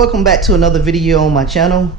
Welcome back to another video on my channel.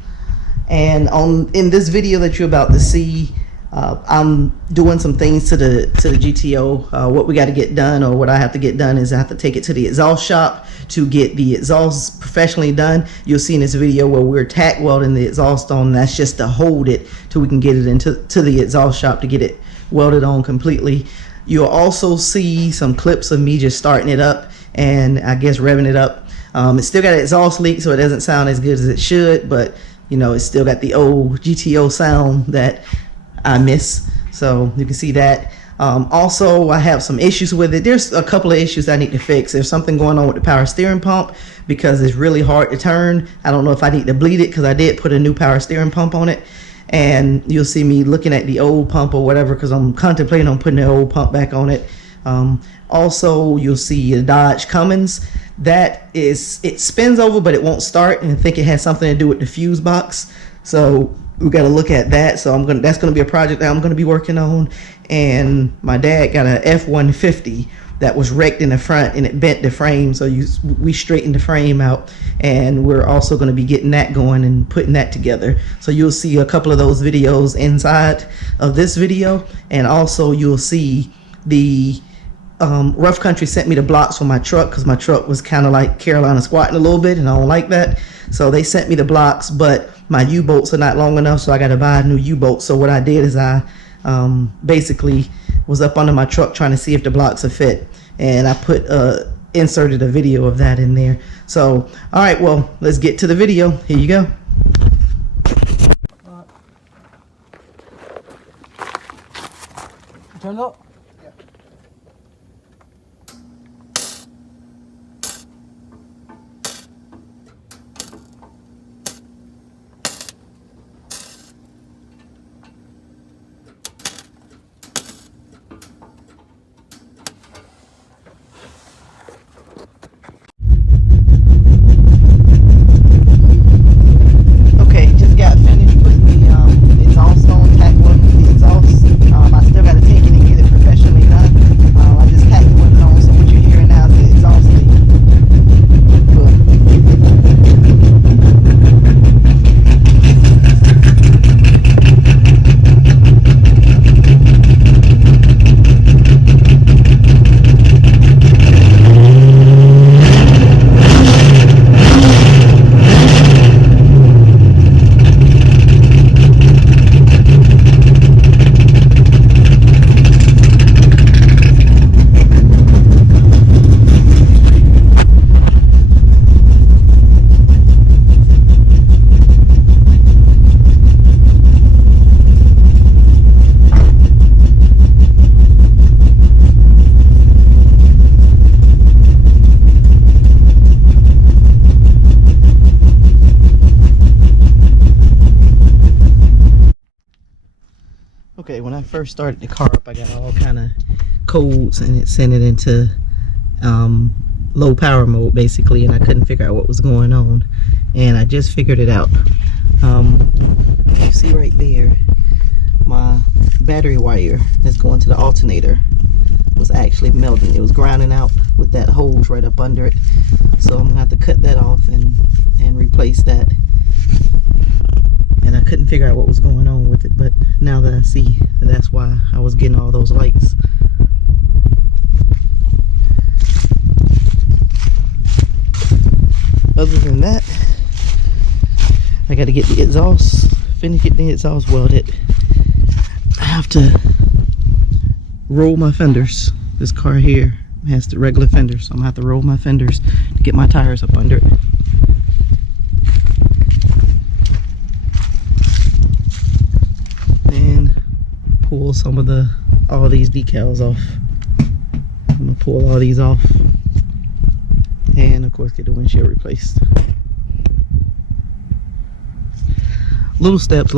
And in this video that you're about to see, I'm doing some things to the GTO. What we got to get done, or what I have to get done, is I have to take it to the exhaust shop to get the exhaust professionally done. You'll see in this video where we're tack welding the exhaust on. That's just to hold it till we can get it into the exhaust shop to get it welded on completely. You'll also see some clips of me just starting it up and I guess revving it up. It's still got an exhaust leak, so it doesn't sound as good as it should, but you know, it's still got the old GTO sound that I miss. So you can see that. Also, I have some issues with it. There's a couple of issues I need to fix. There's something going on with the power steering pump because it's really hard to turn. I don't know if I need to bleed it because I did put a new power steering pump on it. And you'll see me looking at the old pump or whatever because I'm contemplating on putting the old pump back on it. Also, you'll see a Dodge Cummins. That is, it spins over but it won't start, and I think it has something to do with the fuse box. So we got to look at that. So that's gonna be a project that I'm gonna be working on. And my dad got a F-150 that was wrecked in the front and it bent the frame, so we straightened the frame out, and we're also going to be getting that going and putting that together. So you'll see a couple of those videos inside of this video, and also you'll see the Rough Country sent me the blocks for my truck because my truck was kind of like Carolina squatting a little bit, and I don't like that. So they sent me the blocks, but my U-bolts are not long enough, so I got to buy a new U-bolt. So what I did is I basically was up under my truck trying to see if the blocks will fit, and I inserted a video of that in there. So all right, well, let's get to the video. Here you go. Turn it up. Okay, when I first started the car up, I got all kind of codes and it sent it into low power mode basically, and I couldn't figure out what was going on, and I just figured it out. You see right there, my battery wire that's going to the alternator was actually melting. It was grinding out with that hose right up under it, so I'm gonna have to cut that off and replace that. And I couldn't figure out what was going on with it, but now that I see, that's why I was getting all those lights. Other than that, I got to get the exhaust, finish getting the exhaust welded. I have to roll my fenders. This car here has the regular fenders, so I'm gonna have to roll my fenders to get my tires up under it. Pull some of all these decals off. I'm gonna pull all these off, and of course get the windshield replaced. Little steps.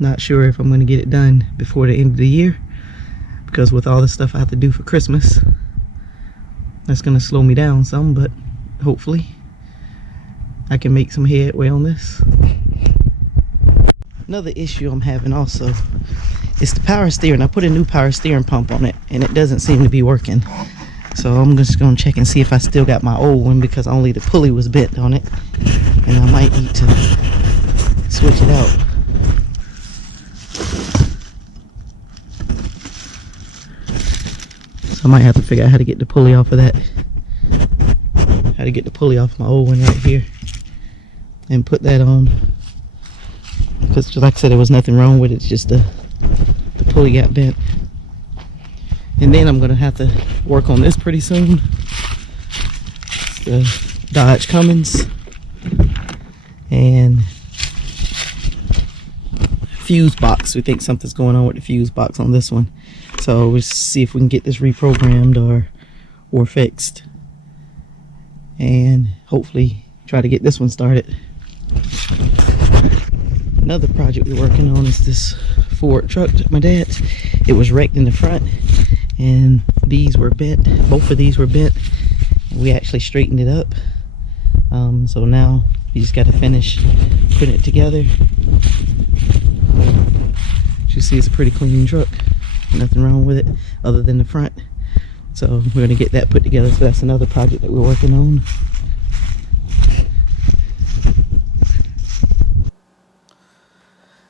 Not sure if I'm gonna get it done before the end of the year, because with all the stuff I have to do for Christmas, that's gonna slow me down some, but hopefully I can make some headway on this. Another issue I'm having also is the power steering. I put a new power steering pump on it and it doesn't seem to be working. So I'm just gonna check and see if I still got my old one, because only the pulley was bent on it, and I might need to switch it out. So I might have to figure out how to get the pulley off of that. How to get the pulley off my old one right here and put that on. Because like I said, there was nothing wrong with it, it's just the pulley got bent. And then I'm gonna have to work on this pretty soon. It's the Dodge Cummins and fuse box. We think something's going on with the fuse box on this one, so we'll see if we can get this reprogrammed or fixed, and hopefully try to get this one started. Another project we're working on is this Ford truck, my dad's. It was wrecked in the front, and these were bent. Both of these were bent. We actually straightened it up. So now we just got to finish putting it together. As you see, it's a pretty clean truck. Nothing wrong with it other than the front. So we're going to get that put together. So that's another project that we're working on.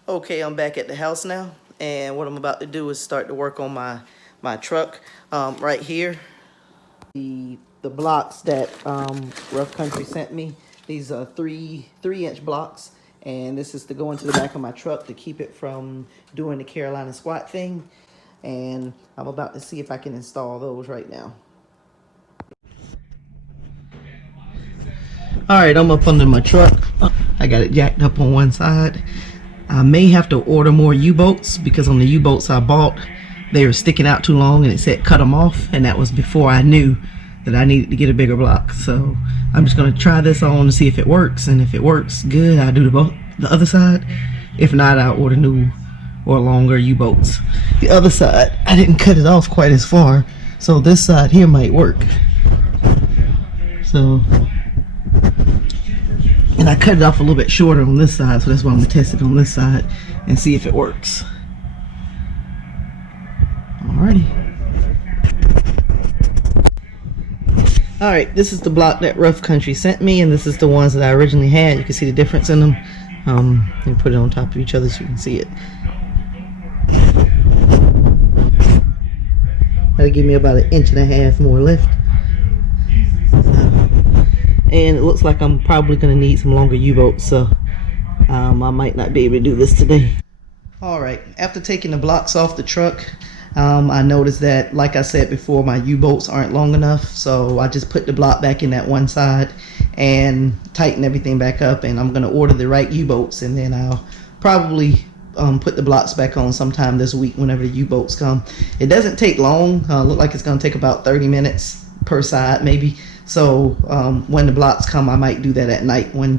Okay, I'm back at the house now, and what I'm about to do is start to work on my truck. Right here, the blocks that Rough Country sent me. These are 3-inch blocks, and this is to go into the back of my truck to keep it from doing the Carolina squat thing. And I'm about to see if I can install those right now. All right, I'm up under my truck. I got it jacked up on one side. I may have to order more U-bolts, because on the U-bolts I bought, they were sticking out too long and it said cut them off, and that was before I knew that I needed to get a bigger block. So I'm just going to try this on to see if it works, and if it works good, I'll do the other side. If not, I'll order new or longer U-bolts. The other side, I didn't cut it off quite as far, so this side here might work. So, and I cut it off a little bit shorter on this side, so that's why I'm gonna test it on this side and see if it works. Alrighty. Alright, this is the block that Rough Country sent me, and this is the ones that I originally had. You can see the difference in them. Let me put it on top of each other so you can see it. That'll give me about 1.5 inches more lift. And it looks like I'm probably going to need some longer U-bolts, so I might not be able to do this today. Alright, after taking the blocks off the truck, I noticed that, like I said before, my U-bolts aren't long enough, so I just put the block back in that one side and tighten everything back up, and I'm going to order the right U-bolts, and then I'll probably put the blocks back on sometime this week whenever the U-bolts come. It doesn't take long. Look like it's going to take about 30 minutes per side maybe. So when the blocks come, I might do that at night one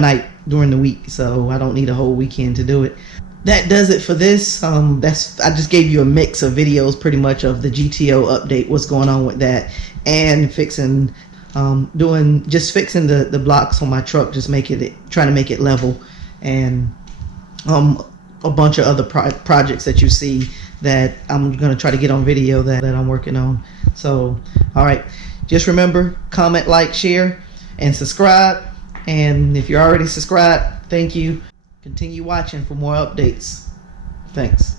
night during the week, so I don't need a whole weekend to do it. That does it for this. I just gave you a mix of videos pretty much of the GTO update, what's going on with that, and fixing fixing the blocks on my truck, just trying to make it level, and a bunch of other projects that you see that I'm going to try to get on video that I'm working on. So alright, just remember, comment, like, share, and subscribe. And if you're already subscribed, thank you. Continue watching for more updates. Thanks.